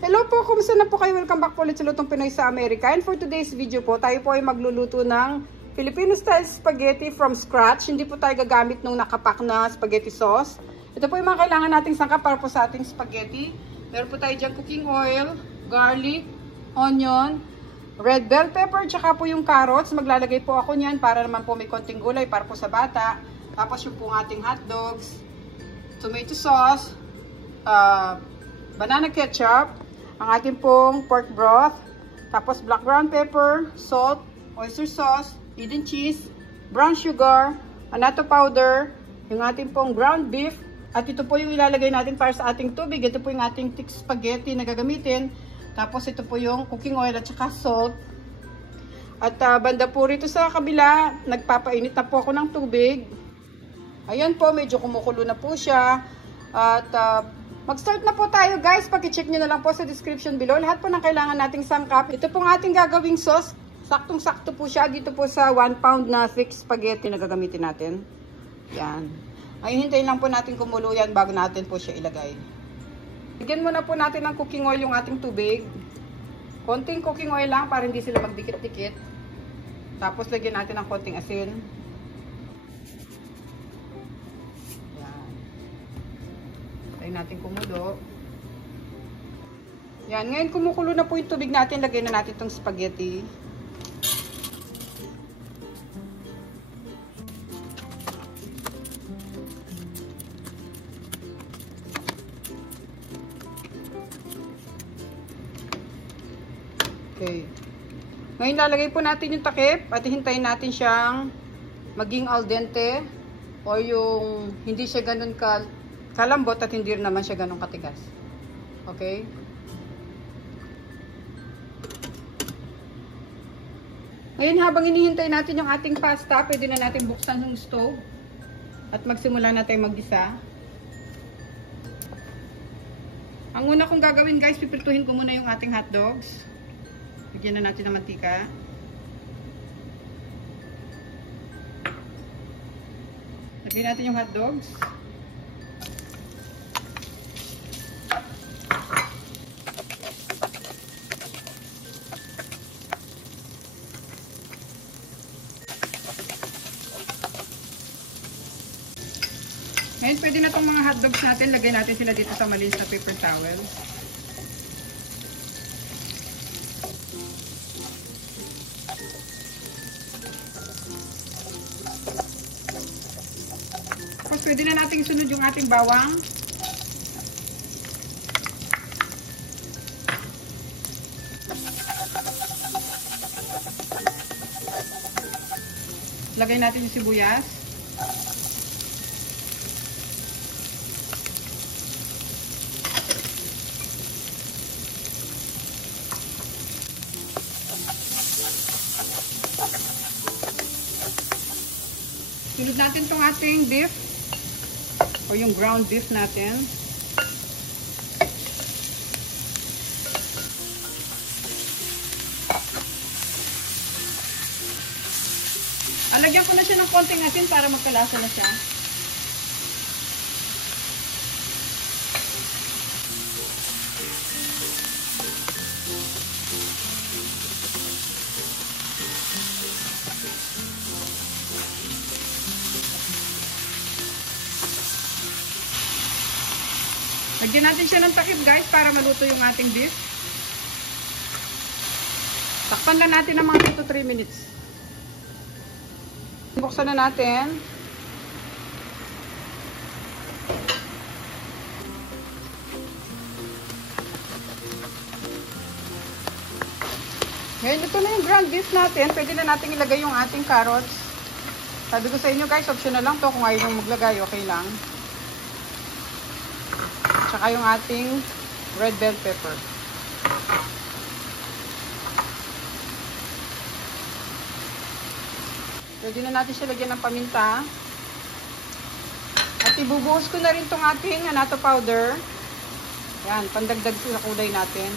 Hello po, kumusta na po kayo? Welcome back po ulit sa Lutong Pinoy sa Amerika. And for today's video po, tayo po ay magluluto ng Filipino style spaghetti from scratch. Hindi po tayo gagamit ng nakapak na spaghetti sauce. Ito po yung mga kailangan nating sangkap para po sa ating spaghetti. Meron po tayo dyan cooking oil, garlic, onion, red bell pepper, tsaka po yung carrots. Maglalagay po ako niyan para naman po may konting gulay para po sa bata. Tapos yung po ating hot dogs, tomato sauce, banana ketchup, ang ating pong pork broth, tapos black ground pepper, salt, oyster sauce, hidden cheese, brown sugar, annatto powder, yung ating pong ground beef, at ito po yung ilalagay natin para sa ating tubig. Ito po yung ating thick spaghetti na gagamitin. Tapos ito po yung cooking oil at saka salt. At banda po rito sa kabila, nagpapainit na po ako ng tubig. Ayan po, medyo kumukulo na po siya. At mag-start na po tayo guys. Pag-check nyo na lang po sa description below. Lahat po ng kailangan nating sangkap. Ito pong ating gagawing sauce. Saktong-sakto po siya dito po sa 1 pound na thick spaghetti na gagamitin natin. Yan. Ay, hintayin lang po natin kumulo yan bago natin po siya ilagay. Bigyan muna po natin ng cooking oil yung ating tubig. Konting cooking oil lang para hindi sila magdikit-dikit. Tapos lagyan natin ng konting asin. Natin kumulo. Yan, ngayon kumukulo na po yung tubig natin, lagay na natin itong spaghetti. Okay. Ngayon lalagay po natin yung takip at hintayin natin siyang maging al dente o yung hindi siya ganun kalambot at hindi rin naman siya ganun katigas. Okay? Ngayon habang hinihintay natin yung ating pasta, pwede na natin buksan yung stove at magsimula na tayo mag-gisa. Ang una kong gagawin guys, pipirtuhin ko muna yung ating hot dogs. Bigyan na natin ng mantika. Lagyan natin yung hot dogs. Ngayon, pwede na itong mga hotdogs natin. Lagay natin sila dito sa malinis na paper towel. Tapos, pwede na natin sunod yung ating bawang. Lagay natin yung sibuyas. Sunod natin itong ating beef o yung ground beef natin. Alagyan ko na siya ng konting asin para magkalasa na siya. Lagyan natin siya ng takip guys para maluto yung ating beef. Takpan lang natin ng mga 2 to 3 minutes. Buksan na natin. Ngayon ito na yung ground beef natin. Pwede na natin ilagay yung ating carrots. Sabi ko sa inyo guys, optional lang to. Kung ayaw nyo maglagay, okay lang. Tsaka yung ating red bell pepper. Pwede na natin siya lagyan ng paminta. At ibubuhos ko na rin itong ating annatto powder. Yan, pandagdag sa kulay natin.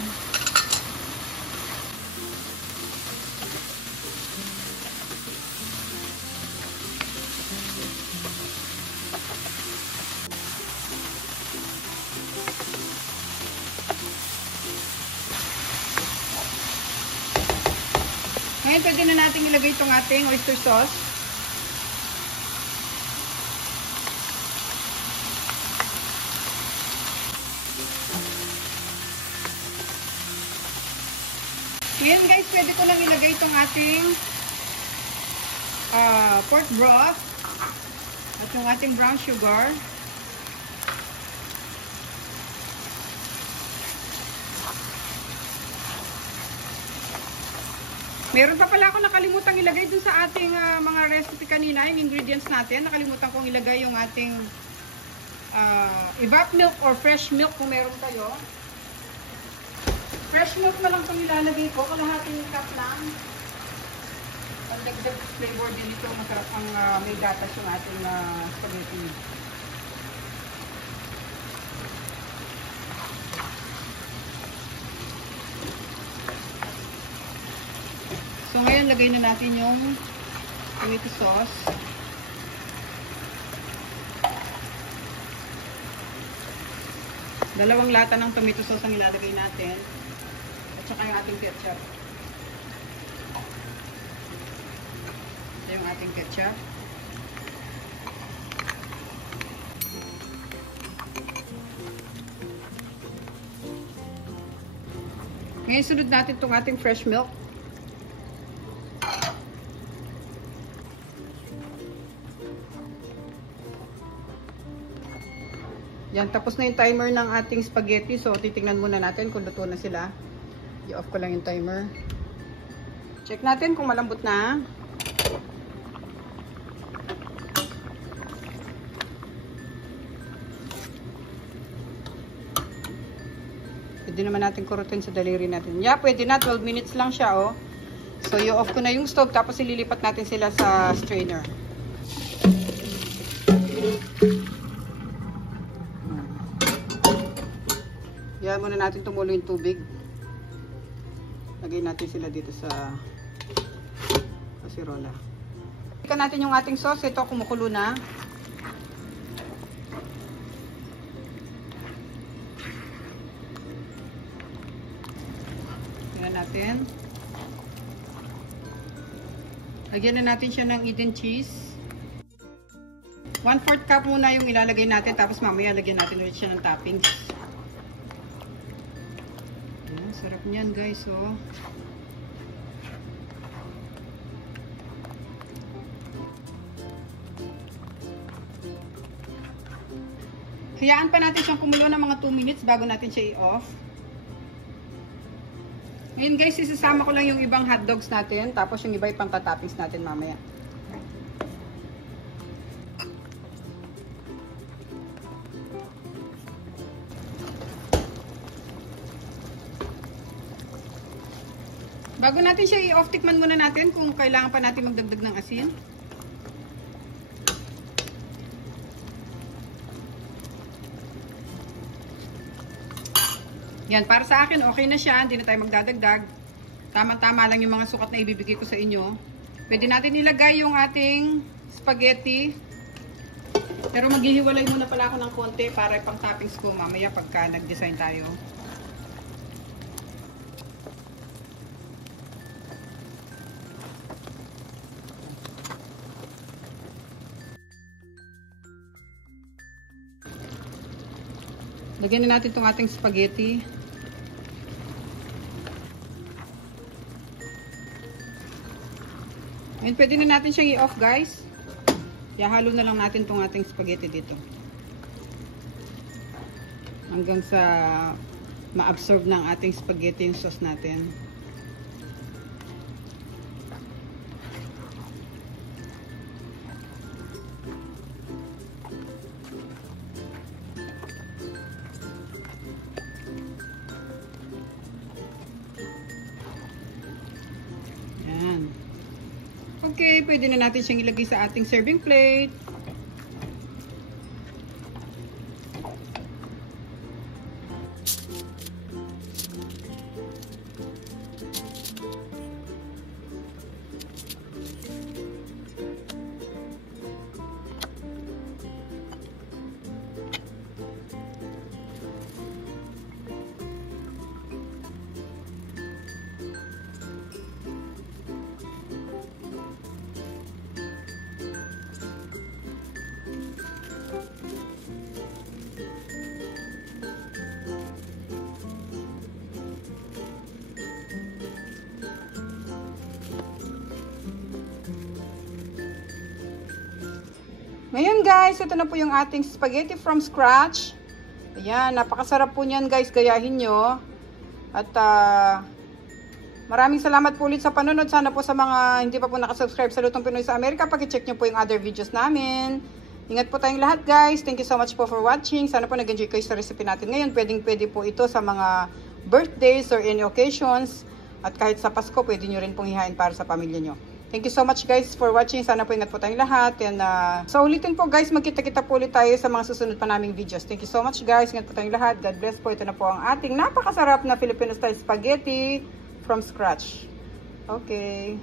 Ngayon, pwede na natin ilagay itong ating oyster sauce. Ngayon guys, pwede ko lang ilagay itong ating pork broth at yung ating brown sugar. Meron pa pala ako nakalimutang ilagay dun sa ating mga recipe kanina, yung ingredients natin. Nakalimutan kong ilagay yung ating evap milk or fresh milk kung meron kayo. Fresh milk na lang itong ilalagay ko, kalahating cup lang. Pagdagdag flavor din ito, masarap ang may gatas yung ating spaghetti. So ngayon, lagay na natin yung tomato sauce. Dalawang lata ng tomato sauce ang ilalagay natin. At saka yung ating ketchup. Ito yung ating ketchup. Ngayon, sunod natin itong ating fresh milk. Yan, tapos na yung timer ng ating spaghetti. So, titingnan muna natin kung luto na sila. I-off ko lang yung timer. Check natin kung malambot na. Pwede naman natin kurutin sa daliri natin. Yeah, pwede na. 12 minutes lang siya, oh. So, i-off ko na yung stove. Tapos, ililipat natin sila sa strainer. Yan muna natin tumulo yung tubig. Lagay natin sila dito sa kasirola. Ikan natin yung ating sauce. Ito kumukulo na. Tingnan natin. Lagyan na natin siya ng Eden cheese. 1/4 cup muna yung ilalagay natin. Tapos mamaya lagyan natin ulit siya ng toppings. Sarap niyan guys, oh. Hayaan pa natin siyang kumulo ng mga 2 minutes bago natin siya i-off. Ngayon guys, isasama ko lang yung ibang hotdogs natin. Tapos yung iba ipang toppings natin mamaya. Bago natin siya i-off, tikman muna natin kung kailangan pa natin magdagdag ng asin. Yan, para sa akin, okay na siya. Hindi na tayo magdadagdag. Tama-tama lang yung mga sukat na ibibigay ko sa inyo. Pwede natin ilagay yung ating spaghetti. Pero maghihiwalay muna pala ako ng konti para ipang toppings ko mamaya pagka nag-design tayo. Lagyan na natin itong ating spaghetti. Ngayon, pwede na natin siyang i-off, guys. Ihalo na lang natin itong ating spaghetti dito. Hanggang sa ma-absorb ng ating spaghetti yung sauce natin. Okay, pwede na natin siyang ilagay sa ating serving plate. Ngayon guys, ito na po yung ating spaghetti from scratch. Ayan, napakasarap po niyan guys, gayahin nyo. At maraming salamat po ulit sa panonood. Sana po sa mga hindi pa po nakasubscribe sa Lutong Pinoy sa Amerika, paki-check nyo po yung other videos namin. Ingat po tayong lahat guys. Thank you so much po for watching. Sana po nag-enjoy kayo sa recipe natin ngayon. Pwede po ito sa mga birthdays or any occasions. At kahit sa Pasko, pwede nyo rin pong hihain para sa pamilya nyo. Thank you so much guys for watching. Sana po ingat po tayong lahat. And sa ulitin po guys, magkita-kita po ulit tayo sa mga susunod pa naming videos. Thank you so much guys. Ingat po tayong lahat. God bless po. Ito na po ang ating napakasarap na Filipino style spaghetti from scratch. Okay.